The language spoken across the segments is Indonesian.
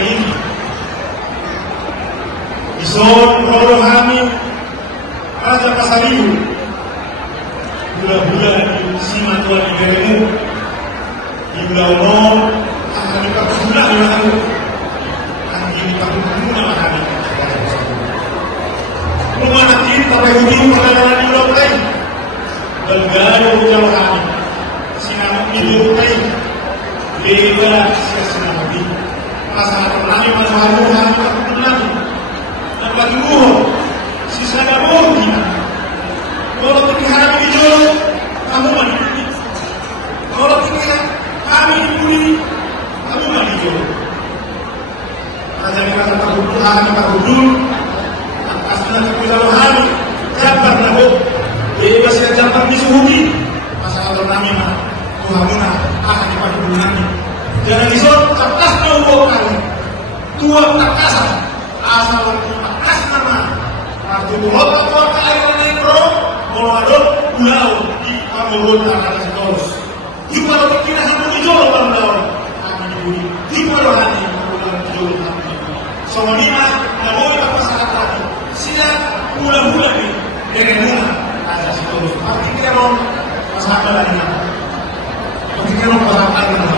ini. Ison Roro Hami Raja Pasaribu bulan-bulan Sima Tuan Iberemu di bulan Umur akan diperbulan dengan akan diperbulan hari rumah nanti sampai hujung perjalanan di bulan lain dan gado jauh hari sinama hidup lain lebar sinama hidup masalah terlalu masalah hari perbulan dan bagi umur sisa gabung kalau ketika kami jual kamu mandi kalau ketika kami dibuli kamu mandi jual ajar kata takut takudul atasnya kepilau hari jabat nabok bebas yang jabat disuhuti masalah kami mah Tuhan muna akan dipakai bulannya jangan disol atas nabok kali tua tak kasar asal tak kasar nama waktu berapa tua kali bro kalau ada pulau di Pamulun akan terus. Di mana kita sama dijual bandar, akan dibeli. Di mana hati pulau dijual kami. Semua ini mah nggak boleh masyarakat lagi. Sehingga pulau-pulau ini dengan bunga ada terus. Tapi kalau masyarakat lagi, tapi kalau masyarakat lagi.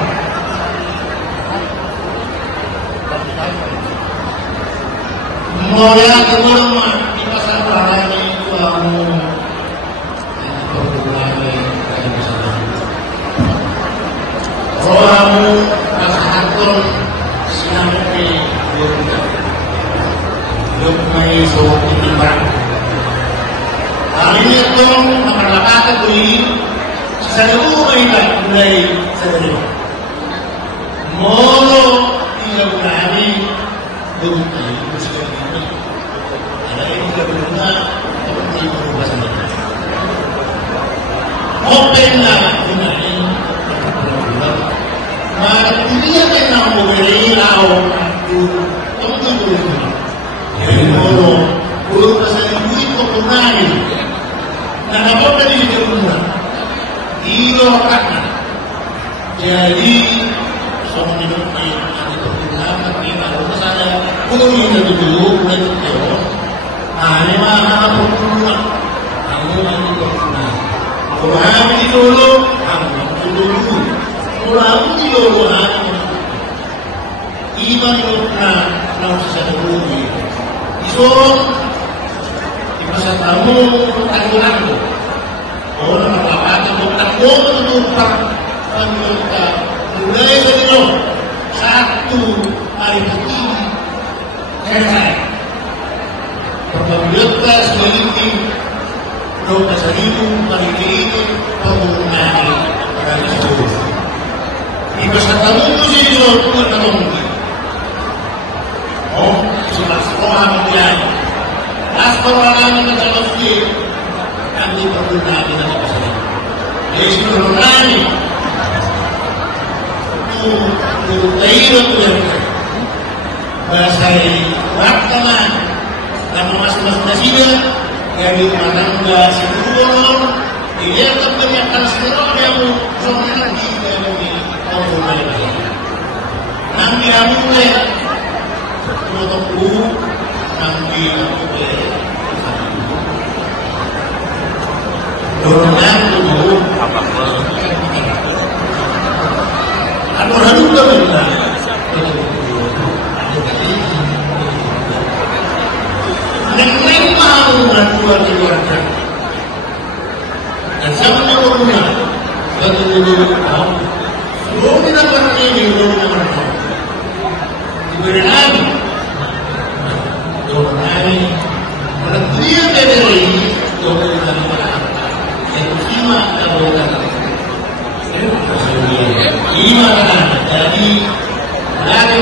Mulai kemana di pasar barang itu kamu. Kamu rasakan sinampi lumai sopi timbang. Hari ini itu masyarakat beli seluruh mereka mulai sedari. Molo tidak berani berhenti bersekali. Ada yang tidak berguna seperti berubah sendiri. Openlah gunanya. Dia kena memberi lawan itu untuk jadi kalau belum pasal duit komunal dan apa tadi dia benar itu karena jadi semua itu ada pergerakan di kalau misalnya belum ada dulu mulai terus ini mah anak pergerakan kamu nanti pergerakan kalau kami dulu kamu dulu pulang di luar iman lupa laut sedulur isor di masa tamu tanggulango orang apa itu takut lupa mereka mulai dari satu hari ini selesai apabila sebaliknya doa seribu kali ini penggunaan dari seluruh di masa tamu itu jadi lupa kalau mungkin sudah sekolah menjadi sekolah kami menjadi masjid kami berguna di dalam masjid jadi sebenarnya untuk kehidupan yang bahasa waktaman karena masing-masing masjidnya yang di mana seluruh dia kebanyakan seluruh yang soalnya di nanti kamu untuk nanti dorongan dulu apa harus benar dan mau buat keluarga dan sama orang betul belum kita pernah ini belum kita pernah diberi lagi pada dia dari doa dari mana yang lima doa lima dari lari